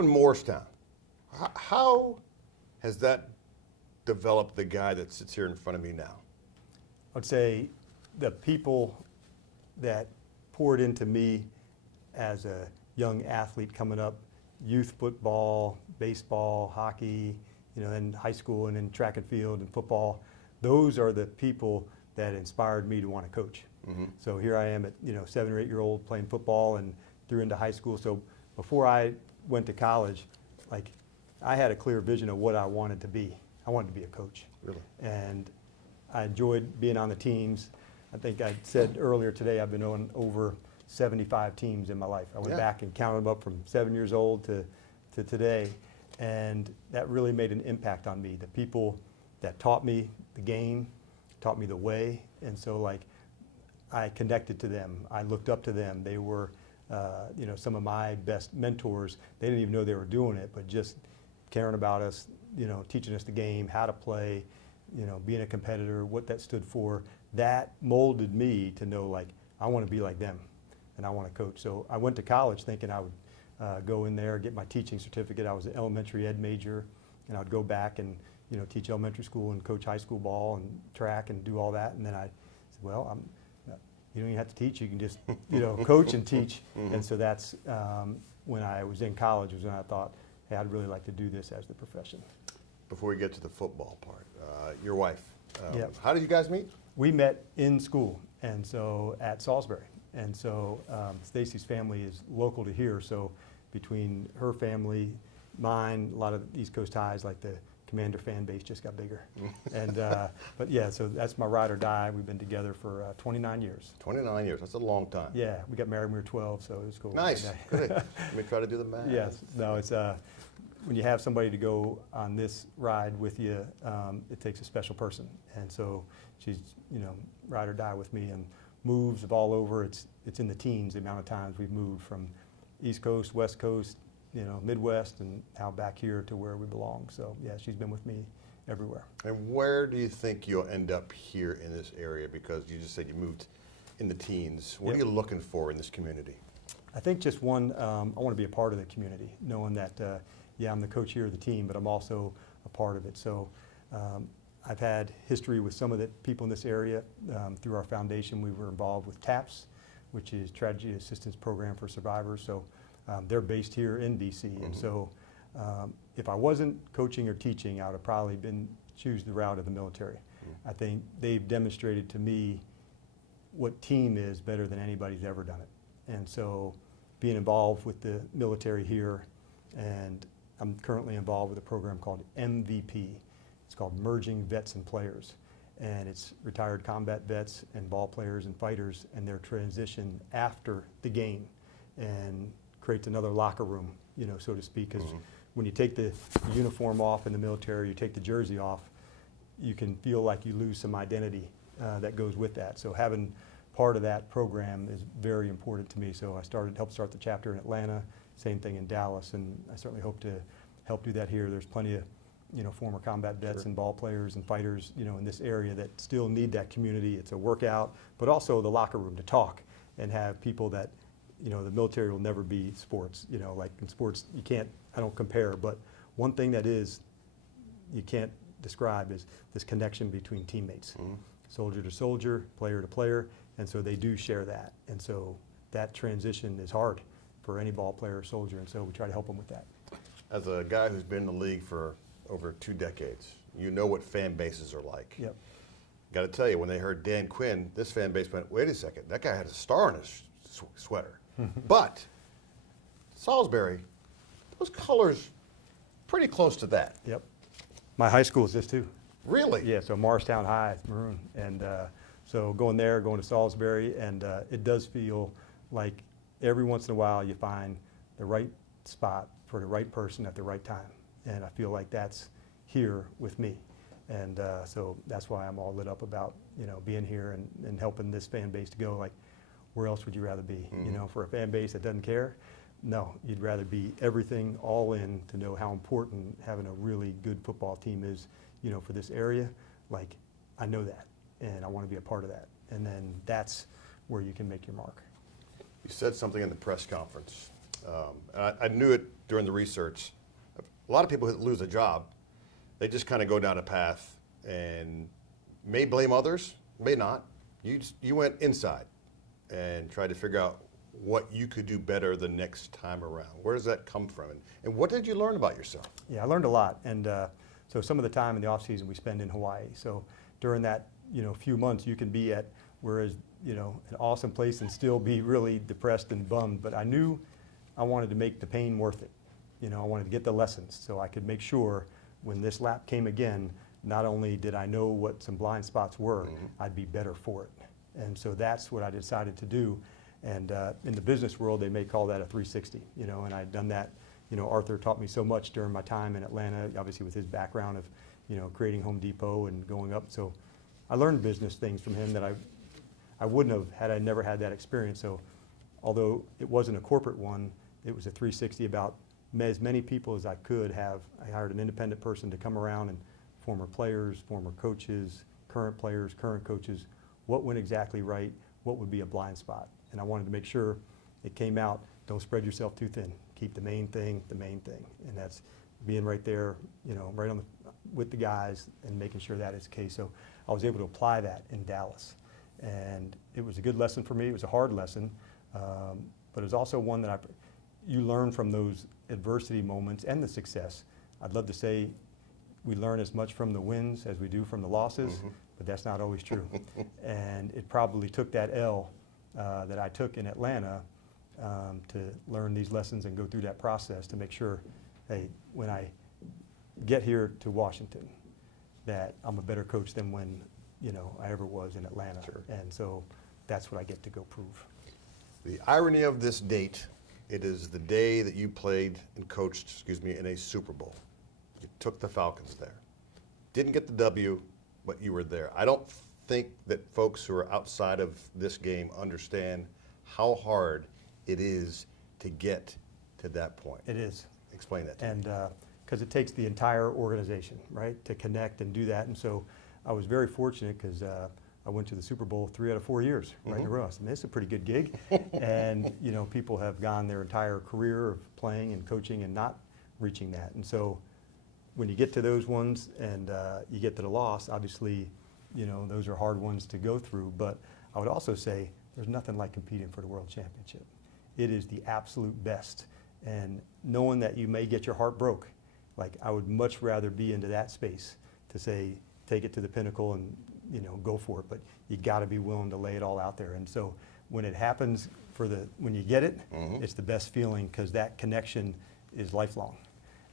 in Morristown. How has that developed the guy that sits here in front of me now? I'd say the people that poured into me as a young athlete coming up, youth football, baseball, hockey, in high school and in track and field and football, those are the people that inspired me to want to coach. So here I am at 7 or 8 year old playing football and through into high school. So before I went to college, like I had a clear vision of what I wanted to be. I wanted to be a coach. Really? And I enjoyed being on the teams. I think I said earlier today I've been on over 75 teams in my life. I went back and counted them up from 7 years old to today. And that really made an impact on me. The people that taught me the game, taught me the way. And so like I connected to them. I looked up to them. They were some of my best mentors. They didn't even know they were doing it, but just caring about us, teaching us the game, how to play, being a competitor, what that stood for. That molded me to know, like, I want to be like them and I want to coach. So I went to college thinking I would go in there, get my teaching certificate. I was an elementary ed major, and I would go back and teach elementary school and coach high school ball and track and do all that. And then I said, well, you don't even have to teach. You can just coach and teach. And so that's when I was in college was when I thought, hey, I'd really like to do this as the profession. Before we get to the football part, your wife, Yep. How did you guys meet? We met in school, and so at Salisbury. And so Stacy's family is local to here, so between her family, mine, a lot of East Coast ties, like the Commander fan base just got bigger. And but yeah, so that's my ride or die. We've been together for 29 years. 29 years, that's a long time. Yeah, we got married when we were 12, so it was cool. Nice, good. Let me try to do the math. Yes, no, it's when you have somebody to go on this ride with you, it takes a special person. And so she's, ride or die with me, and moves of all over. It's in the teens, the amount of times we've moved from East Coast, West Coast, Midwest, and now back here to where we belong. So yeah, she's been with me everywhere. And where do you think you'll end up here in this area? Because you just said you moved in the teens. What are you looking for in this community? I think just one, I want to be a part of the community, knowing that, yeah, I'm the coach here of the team, but I'm also a part of it. So I've had history with some of the people in this area. Through our foundation, we were involved with TAPS, which is Tragedy Assistance Program for Survivors. So they're based here in DC. And so if I wasn't coaching or teaching, I would have probably choose the route of the military. I think they've demonstrated to me what team is better than anybody's ever done it. And so being involved with the military here, and I'm currently involved with a program called MVP. It's called Merging Vets and Players. And it's retired combat vets and ball players and fighters and their transition after the game, and creates another locker room, so to speak. Because when you take the uniform off in the military, you take the jersey off, you can feel like you lose some identity that goes with that. So having part of that program is very important to me. So I helped start the chapter in Atlanta, same thing in Dallas, and I certainly hope to help do that here. There's plenty of former combat vets and ball players and fighters in this area that still need that community. It's a workout, but also the locker room to talk and have people that, the military will never be sports. Like in sports, I don't compare, but one thing that you can't describe is this connection between teammates. Soldier to soldier, player to player, and so they do share that. And so that transition is hard for any ball player or soldier, and so we try to help them with that. As a guy who's been in the league for over 2 decades, you know what fan bases are like. Yep. Got to tell you, when they heard Dan Quinn, this fan base went, wait a second, that guy had a star on his sweater. But Salisbury, those colors, pretty close to that. Yep. My high school is this too. Really? Yeah, so Morristown High, maroon. And so going to Salisbury, and it does feel like every once in a while you find the right spot for the right person at the right time. And I feel like that's here with me. And so that's why I'm all lit up about, being here and helping this fan base to go, like, where else would you rather be? For a fan base that doesn't care? No, you'd rather be everything all in to know how important having a really good football team is, for this area. Like, I know that, and I want to be a part of that. And then that's where you can make your mark. You said something in the press conference I knew it during the research. A lot of people that lose a job, they just kind of go down a path and may blame others, may not. You went inside and tried to figure out what you could do better the next time around. Where does that come from? And what did you learn about yourself? Yeah, I learned a lot. And so some of the time in the off season we spend in Hawaii. So during that few months you can be at whereas an awesome place and still be really depressed and bummed. But I knew I wanted to make the pain worth it. I wanted to get the lessons so I could make sure when this lap came again, not only did I know what some blind spots were, I'd be better for it. And so that's what I decided to do. And in the business world, they may call that a 360, and I'd done that. Arthur taught me so much during my time in Atlanta, obviously with his background of, creating Home Depot and going up. So I learned business things from him that I wouldn't have had I never had that experience. So although it wasn't a corporate one, it was a 360 about as many people as I could have. I hired an independent person to come around and former players, former coaches, current players, current coaches, what went exactly right, what would be a blind spot. And I wanted to make sure it came out, don't spread yourself too thin. Keep the main thing. And that's being right there, right on with the guys and making sure that is the case. So I was able to apply that in Dallas. And it was a good lesson for me. It was a hard lesson, but it was also one that you learn from those adversity moments and the success. I'd love to say we learn as much from the wins as we do from the losses, but that's not always true. And it probably took that L that I took in Atlanta to learn these lessons and go through that process to make sure, hey, when I get here to Washington, that I'm a better coach than when I ever was in Atlanta. Sure. And so that's what I get to go prove. The irony of this date, it is the day that you played and coached, in a Super Bowl. You took the Falcons there. Didn't get the W, but you were there. I don't think that folks who are outside of this game understand how hard it is to get to that point. It is. Explain that to me. And because it takes the entire organization, right, to connect and do that. And so I was very fortunate because I went to the Super Bowl 3 out of 4 years right in a row. I said, it's a pretty good gig. And people have gone their entire career of playing and coaching and not reaching that. And so when you get to those ones and you get to the loss, obviously, those are hard ones to go through. But I would also say there's nothing like competing for the world championship. It is the absolute best. And knowing that you may get your heart broke, like I would much rather be into that space to say, take it to the pinnacle and go for it. But you got to be willing to lay it all out there. And so when it happens when you get it, it's the best feeling because that connection is lifelong.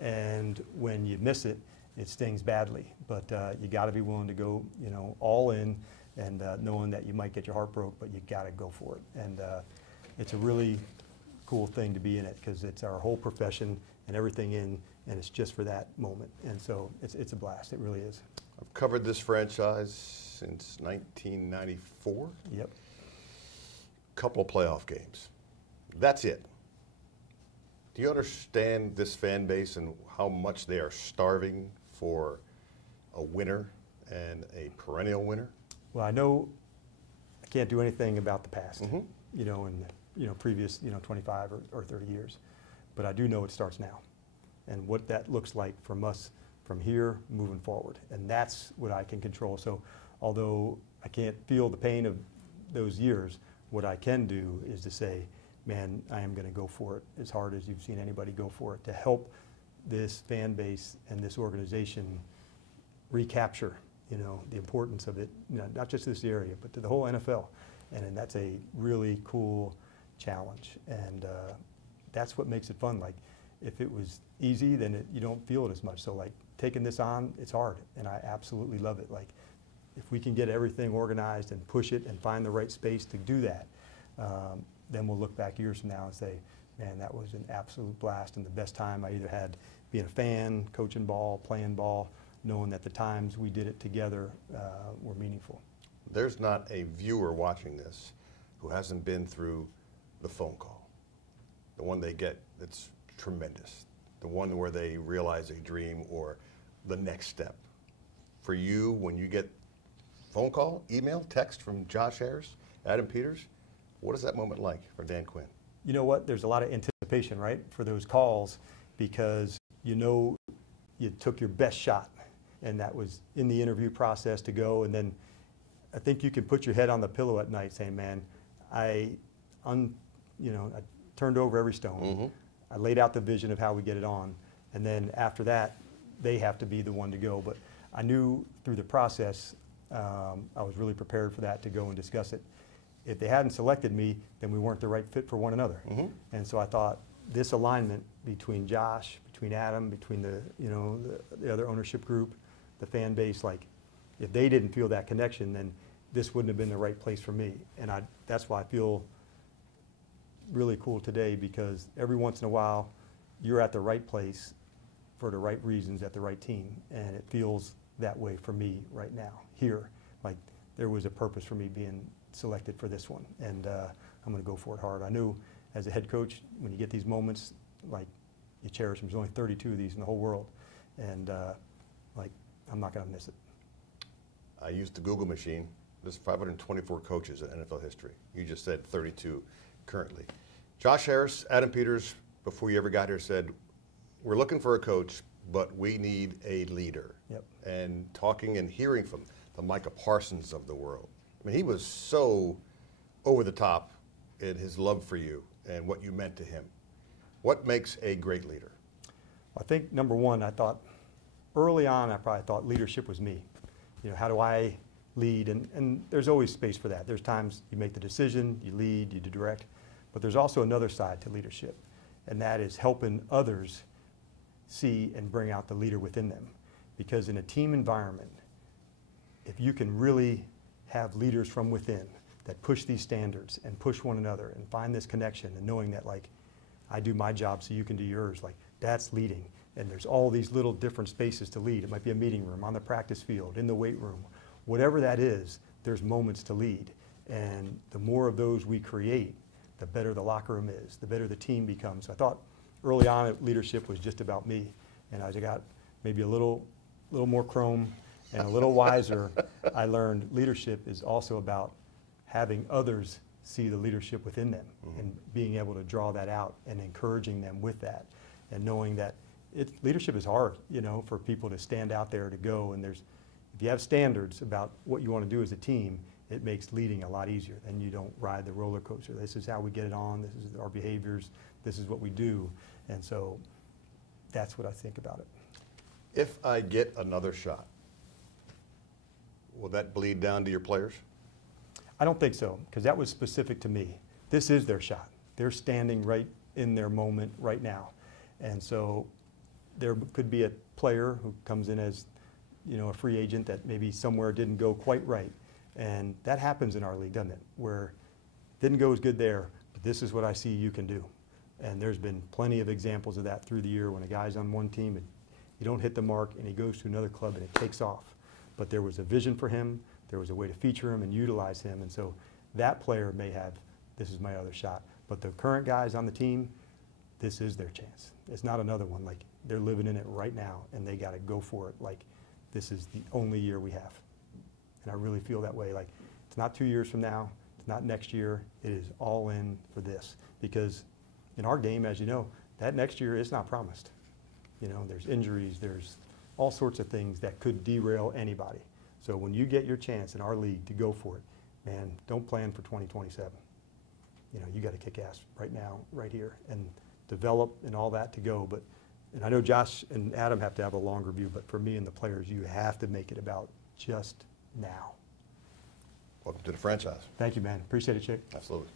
And when you miss it, it stings badly. But you got to be willing to go, all in, and knowing that you might get your heart broke, but you got to go for it. And it's a really cool thing to be in it because it's our whole profession and everything and it's just for that moment. And so it's a blast. It really is. I've covered this franchise since 1994. Yep. Couple of playoff games. That's it. Do you understand this fan base and how much they are starving for a winner and a perennial winner? Well, I know I can't do anything about the past, in previous 25 or 30 years, but I do know it starts now, and what that looks like from us from here moving forward, and that's what I can control. So, although I can't feel the pain of those years, what I can do is to say, man, I am going to go for it as hard as you've seen anybody go for it to help this fan base and this organization recapture, the importance of it, not just this area, but to the whole NFL. And that's a really cool challenge. And that's what makes it fun. Like, if it was easy, then you don't feel it as much. So, like, taking this on, it's hard, and I absolutely love it. Like, if we can get everything organized and push it and find the right space to do that, then we'll look back years from now and say, man, that was an absolute blast and the best time I either had being a fan, coaching ball, playing ball, knowing that the times we did it together were meaningful. There's not a viewer watching this who hasn't been through the phone call, the one they get that's tremendous, the one where they realize a dream or the next step. For you, when you get phone call, email, text from Josh Harris, Adam Peters, what is that moment like for Dan Quinn? You know what? There's a lot of anticipation. anticipation, right, for those calls, because you know you took your best shot, and that was in the interview process to go. And then I think you can put your head on the pillow at night saying, man, I turned over every stone. Mm-hmm. I laid out the vision of how we get it on. And then after that, they have to be the one to go. But I knew through the process, I was really prepared for that, to go and discuss it. If they hadn't selected me, then we weren't the right fit for one another. Mm-hmm. And so I thought this alignment between Josh, between Adam, between the other ownership group, the fan base, like, if they didn't feel that connection, then this wouldn't have been the right place for me. And that's why I feel really cool today, because every once in a while you're at the right place for the right reasons at the right team, and it feels that way for me right now here. Like, there was a purpose for me being selected for this one, and I'm going to go for it hard. I knew as a head coach, when you get these moments, like, you cherish them. There's only 32 of these in the whole world, and like, I'm not going to miss it. I used the Google machine. There's 524 coaches in NFL history. You just said 32 currently. Josh Harris, Adam Peters, before you ever got here, said, we're looking for a coach, but we need a leader. Yep. And talking and hearing from the Micah Parsons of the world. I mean, he was so over the top in his love for you and what you meant to him. What makes a great leader? I think, number one, I thought early on, I probably thought leadership was me. You know, how do I lead? And there's always space for that. There's times you make the decision, you lead, you direct, but there's also another side to leadership, and that is helping others see and bring out the leader within them. Because in a team environment, if you can really have leaders from within that push these standards and push one another and find this connection, and knowing that, like, I do my job so you can do yours, like, that's leading. And there's all these little different spaces to lead. It might be a meeting room, on the practice field, in the weight room. Whatever that is, there's moments to lead. And the more of those we create, the better the locker room is, the better the team becomes. So I thought early on leadership was just about me. And as I got maybe a little more chrome and a little wiser, I learned leadership is also about having others see the leadership within them, mm-hmm. and being able to draw that out and encouraging them with that, and knowing that leadership is hard, you know, for people to stand out there to go. And if you have standards about what you want to do as a team, it makes leading a lot easier. Then you don't ride the roller coaster. This is how we get it on. This is our behaviors. This is what we do. And so that's what I think about it. If I get another shot, will that bleed down to your players? I don't think so, because that was specific to me. This is their shot. They're standing right in their moment right now. And so there could be a player who comes in as, you know, a free agent that maybe somewhere didn't go quite right. And that happens in our league, doesn't it? Where didn't go as good there, but this is what I see you can do. And there's been plenty of examples of that through the year, when a guy's on one team and you don't hit the mark and he goes to another club and it takes off. But there was a vision for him, there was a way to feature him and utilize him. And so that player may have, this is my other shot. But the current guys on the team, this is their chance. It's not another one. Like, they're living in it right now, and they got to go for it. Like, this is the only year we have. And I really feel that way. Like, it's not 2 years from now. It's not next year. It is all in for this. Because in our game, as you know, that next year is not promised. You know, there's injuries. There's all sorts of things that could derail anybody. So when you get your chance in our league to go for it, man, don't plan for 2027. You know, you got to kick ass right now, right here, and develop and all that to go. But, and I know Josh and Adam have to have a longer view, but for me and the players, you have to make it about just now. Welcome to the franchise. Thank you, man. Appreciate it, Chick. Absolutely.